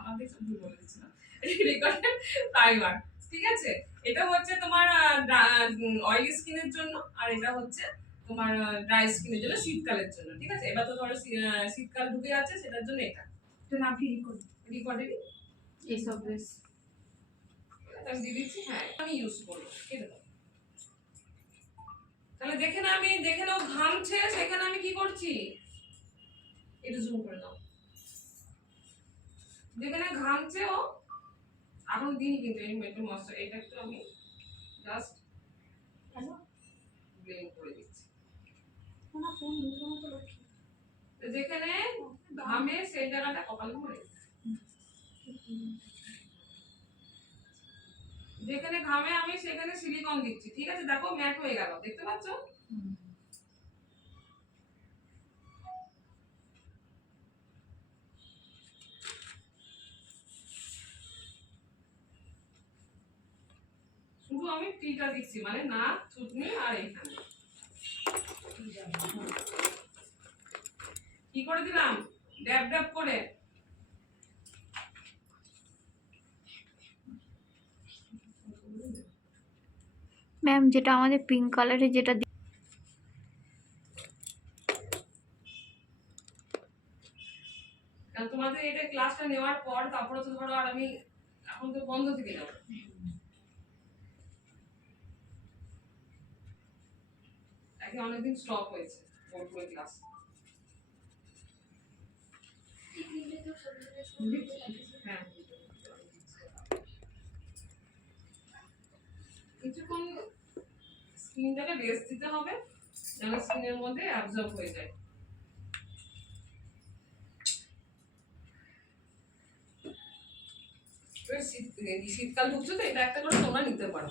আমাদের ভুল বলে দিচ্ছিলাম রিকর্ডের প্রাইমার ঠিক আছে? এটা হচ্ছে তোমার অয়েলি স্কিনের জন্য আর এটা হচ্ছে তোমার ড্রাই স্কিনের জন্য শীতকালের জন্য ঠিক আছে? এবার তো ধরো শীতকাল ঢুকে যাচ্ছে সেটার জন্য এটা। তো না ফিরি করি রিকর্ডেরই এইসব বেশ আমি দিয়ে দিচ্ছি হ্যাঁ আমি ইউজ করব কেটে তাহলে দেখে না আমি দেখে নাও ঘামছে সেখানে আমি কি করছি? একটু জুম করে দাও যেখানে ঘামছে ও এখন দিন কিন্তু এই একটু মশলা এটা একটু আমি জাস্ট ব্লেন্ড করে দিচ্ছি। যেখানে ঘামে সেই জায়গাটা কপাল ভরে যেখানে ঘামে আমি সেখানে সিলিকন দিচ্ছি। ঠিক আছে দেখো ম্যাট হয়ে গেল। দেখতে পাচ্ছ? আমি টিটা দিচ্ছি মানে নাক চুটনি আর এইখানে। কি করে দিলাম? ড্যাব ড্যাব করে। ম্যাম যেটা আমাদের পিঙ্ক কালারের যেটা তোমাদের এটা ক্লাসটা নেওয়ার পর তারপরে তো ধরো আর আমি এখন তো বন্ধ থেকে যাব। এখন অনেকদিন স্টপ হয়েছে, বোর্ড করে ক্লাস হ্যাঁ। কিছুক্ষণ স্কিনটাকে রেস্ট দিতে হবে, যেন স্কিনের মধ্যে অ্যাবজর্ব হয়ে যায়। শীতকাল ঢুকছে তো, এটা একটা করে তোমরা নিতে পারো।